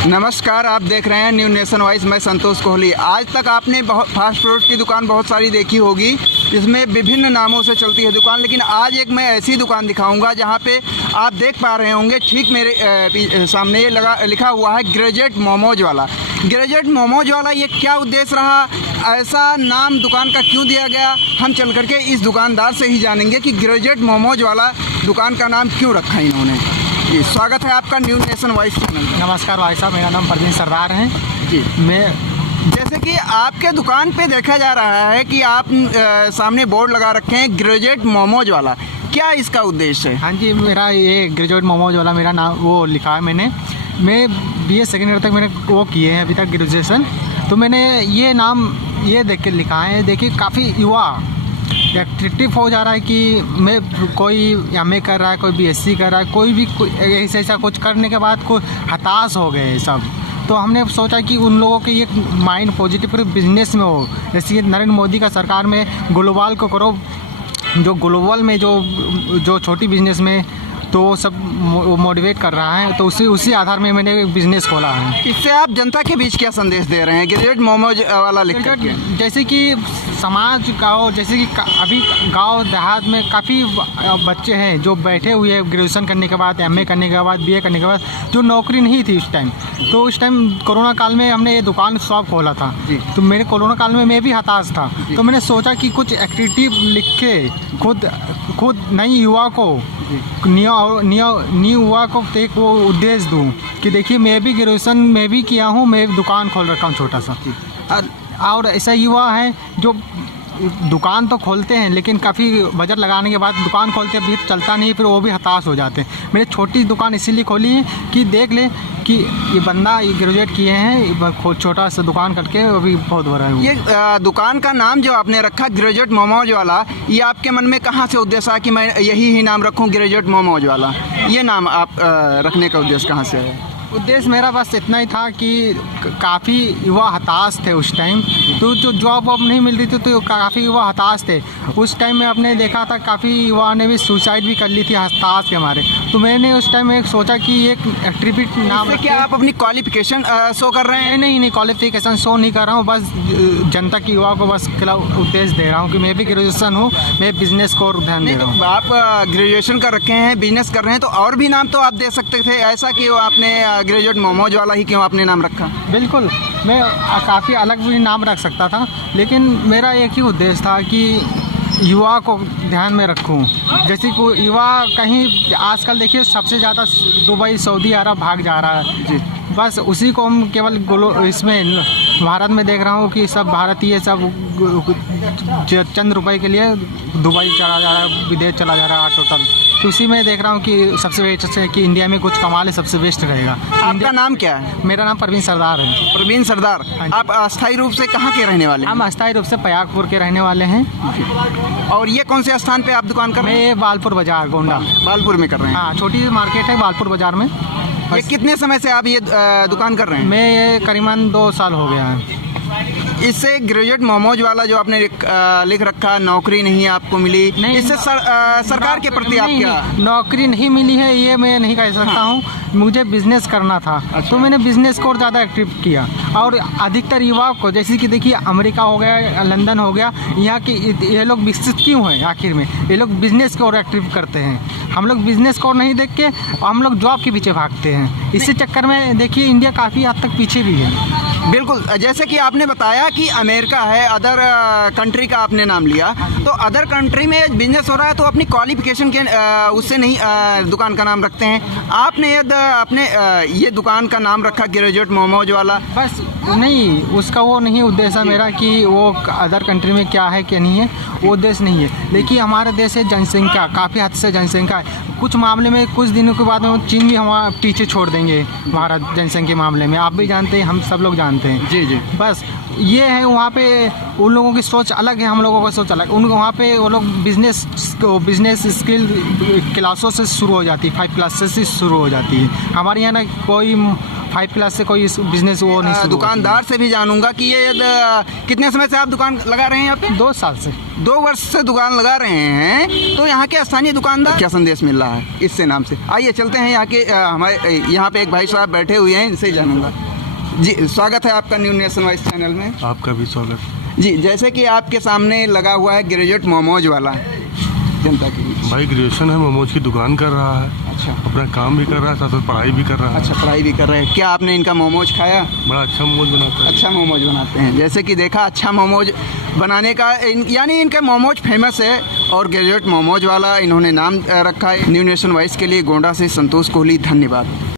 नमस्कार, आप देख रहे हैं न्यू नेशन वॉइस। मैं संतोष कोहली। आज तक आपने फास्ट फूड की दुकान बहुत सारी देखी होगी, इसमें विभिन्न नामों से चलती है दुकान, लेकिन आज एक मैं ऐसी दुकान दिखाऊंगा जहां पे आप देख पा रहे होंगे ठीक मेरे सामने ये लिखा हुआ है ग्रेजुएट मोमोज वाला। ग्रेजुएट मोमोज वाला ये क्या उद्देश्य रहा, ऐसा नाम दुकान का क्यों दिया गया, हम चल करके इस दुकानदार से ही जानेंगे कि ग्रेजुएट मोमोज वाला दुकान का नाम क्यों रखा इन्होंने। जी, स्वागत है आपका न्यू नेशन वॉइस चैनल। नमस्कार भाई साहब, मेरा नाम परवीन सरदार है जी। मैं जैसे कि आपके दुकान पे देखा जा रहा है कि आप सामने बोर्ड लगा रखे हैं ग्रेजुएट मोमोज वाला, क्या इसका उद्देश्य है? हाँ जी, मेरा ये ग्रेजुएट मोमोज वाला मेरा नाम वो लिखा है मैंने। मैं BA सेकेंड ईयर तक मैंने वो किए हैं अभी तक ग्रेजुएशन, तो मैंने ये नाम ये देख के लिखा है। देखिए काफ़ी युवा एट्रैक्टिव हो जा रहा है कि मैं कोई MA कर रहा है, कोई BSc कर रहा है, कोई भी ऐसा कुछ करने के बाद कोई हताश हो गए सब। तो हमने सोचा कि उन लोगों के ये माइंड पॉजिटिव बिजनेस में हो, जैसे कि नरेंद्र मोदी का सरकार में ग्लोबल को करो, जो ग्लोबल में जो छोटी बिजनेस में तो वो सब मोटिवेट कर रहा है, तो उसी आधार में मैंने एक बिज़नेस खोला है। इससे आप जनता के बीच क्या संदेश दे रहे हैं ग्रेजुएट मोमोज वाला लिख करके? जैसे कि समाज का, जैसे कि अभी गांव देहात में काफ़ी बच्चे हैं जो बैठे हुए हैं ग्रेजुएशन करने के बाद, MA करने के बाद, BA करने के बाद, जो नौकरी नहीं थी उस टाइम। तो उस टाइम कोरोना काल में हमने ये दुकान शॉप खोला था, तो मेरे कोरोना काल में मैं भी हताश था, तो मैंने सोचा कि कुछ एक्टिविटी लिख के खुद नई युवा को न्यू युवा को एक वो उद्देश्य दूँ कि देखिए मैं भी ग्रेजुएशन में भी किया हूँ, मैं दुकान खोल रखा हूँ छोटा सा। और ऐसा युवा है जो दुकान तो खोलते हैं लेकिन काफ़ी बजट लगाने के बाद दुकान खोलते हैं, भी चलता नहीं, फिर वो भी हताश हो जाते हैं। मैंने छोटी दुकान इसीलिए खोली है कि देख ले कि ये बंदा ग्रेजुएट किए हैं, छोटा सा दुकान करके वो भी बहुत बड़ा है। ये दुकान का नाम जो आपने रखा ग्रेजुएट मोमोज वाला, ये आपके मन में कहाँ से उद्देश्य है कि मैं यही नाम रखूँ ग्रेजुएट मोमोज वाला? ये नाम आप रखने का उद्देश्य कहाँ से है? उद्देश्य मेरा बस इतना ही था कि काफ़ी युवा हताश थे उस टाइम, तो जो जॉब वॉब नहीं मिल रही थी तो काफ़ी युवा हताश थे उस टाइम में। आपने देखा था काफ़ी युवा ने भी सुसाइड भी कर ली थी हताश के हमारे, तो मैंने उस टाइम एक सोचा कि एक एट्रीब्यूट नाम। क्या आप अपनी क्वालिफिकेशन शो कर रहे हैं? नहीं, क्वालिफिकेशन शो नहीं कर रहा हूँ, बस जनता की युवा को बस उद्देश्य दे रहा हूँ कि मैं भी ग्रेजुएशन हूँ, मैं बिजनेस को ध्यान दे रहा हूँ। आप ग्रेजुएशन कर रखे हैं, बिजनेस कर रहे हैं, तो और भी नाम तो आप दे सकते थे, ऐसा कि आपने ग्रेजुएट मोमोज वाला ही क्यों आपने नाम रखा? बिल्कुल, मैं काफ़ी अलग भी नाम रख सकता था, लेकिन मेरा एक ही उद्देश्य था कि युवा को ध्यान में रखूं। जैसे कि युवा कहीं आजकल देखिए सबसे ज़्यादा दुबई, सऊदी अरब भाग जा रहा है जी, बस उसी को हम केवल इसमें भारत में देख रहा हूँ कि सब भारतीय सब चंद रुपए के लिए दुबई चला जा रहा है, विदेश चला जा रहा है टोटल। तो उसी में देख रहा हूँ कि सबसे बेस्ट है कि इंडिया में कुछ कमा ले, सबसे बेस्ट रहेगा। आपका नाम क्या है? मेरा नाम परवीन सरदार है। परवीन सरदार, आप अस्थायी रूप से कहाँ के रहने वाले हैं? हम अस्थायी रूप से पयागपुर के रहने वाले हैं। और ये कौन से स्थान पे आप दुकान कर रहे हैं? मैं बालपुर बाजार, गोंडा बालपुर में कर रहे हैं। हाँ, छोटी मार्केट है बालपुर बाजार में। ये कितने समय से आप ये दुकान कर रहे हैं? मैं ये करीबन 2 साल हो गया है। इससे ग्रेजुएट मोमोज वाला जो आपने लिख रखा, नौकरी नहीं आपको मिली, नहीं, इससे सरकार के प्रति आप क्या? नौकरी नहीं मिली है ये मैं नहीं कह सकता हूँ, मुझे बिजनेस करना था। अच्छा। तो मैंने बिजनेस को और ज़्यादा एक्टिव किया, और अधिकतर युवाओं को जैसे कि देखिए अमेरिका हो गया, लंदन हो गया, यहाँ की ये लोग विकसित क्यों हैं? आखिर में ये लोग बिजनेस को और एक्टिव करते हैं। हम लोग बिजनेस को नहीं देख के हम लोग जॉब के पीछे भागते हैं। इसी चक्कर में देखिए इंडिया काफ़ी हद तक पीछे भी है। बिल्कुल, जैसे कि आपने बताया कि अमेरिका है, अदर कंट्री का आपने नाम लिया, तो अदर कंट्री में बिजनेस हो रहा है तो अपनी क्वालिफिकेशन के उससे नहीं दुकान का नाम रखते हैं। आपने अपने ये दुकान का नाम रखा ग्रेजुएट मोमोज वाला, बस नहीं, उसका वो नहीं उद्देश्य मेरा कि वो अदर कंट्री में क्या है क्या नहीं है, वो उद्देश्य नहीं है। लेकिन हमारे देश है जनसंख्या, काफ़ी हद से जनसंख्या है, कुछ मामले में कुछ दिनों के बाद में चीन भी हमारा पीछे छोड़ देंगे भारत जनसंख्या के मामले में, आप भी जानते हैं, हम सब लोग जानते हैं। जी। बस ये है, वहाँ पे उन लोगों की सोच अलग है, हम लोगों की सोच अलग। वहाँ पे वो लोग बिजनेस स्किल क्लासों से शुरू हो जाती है, 5 क्लासेस से शुरू हो जाती है। हमारे यहाँ ना कोई 5 क्लास से कोई इस बिजनेस वो नहीं शुरू होती। दुकानदार से भी जानूंगा कि ये कितने समय से आप दुकान लगा रहे हैं यहाँ पे? 2 साल से। 2 वर्ष से दुकान लगा रहे हैं, तो यहाँ के स्थानीय दुकानदार क्या संदेश मिल रहा है इससे नाम से? आइए चलते हैं यहाँ के हमारे यहाँ पे एक भाई साहब बैठे हुए हैं, इनसे जानूंगा। जी स्वागत है आपका न्यू नेशन वॉइस चैनल में। आपका भी स्वागत। जी जैसे कि आपके सामने लगा हुआ है ग्रेजुएट मोमोज वाला जनता के बीच। भाई ग्रेजुएशन है, मोमोज की दुकान कर रहा है। अच्छा, अपना काम भी कर रहा है, साथ साथ पढ़ाई भी कर रहा है। अच्छा पढ़ाई भी कर रहे हैं। क्या आपने इनका मोमोज खाया? बड़ा अच्छा मोमोज बनाता है। अच्छा मोमोज बनाते हैं, जैसे कि देखा अच्छा मोमोज बनाने का यानी इनका मोमोज फेमस है और ग्रेजुएट मोमोज वाला इन्होंने नाम रखा है। न्यू नेशन वॉइस के लिए गोंडा से संतोष कोहली, धन्यवाद।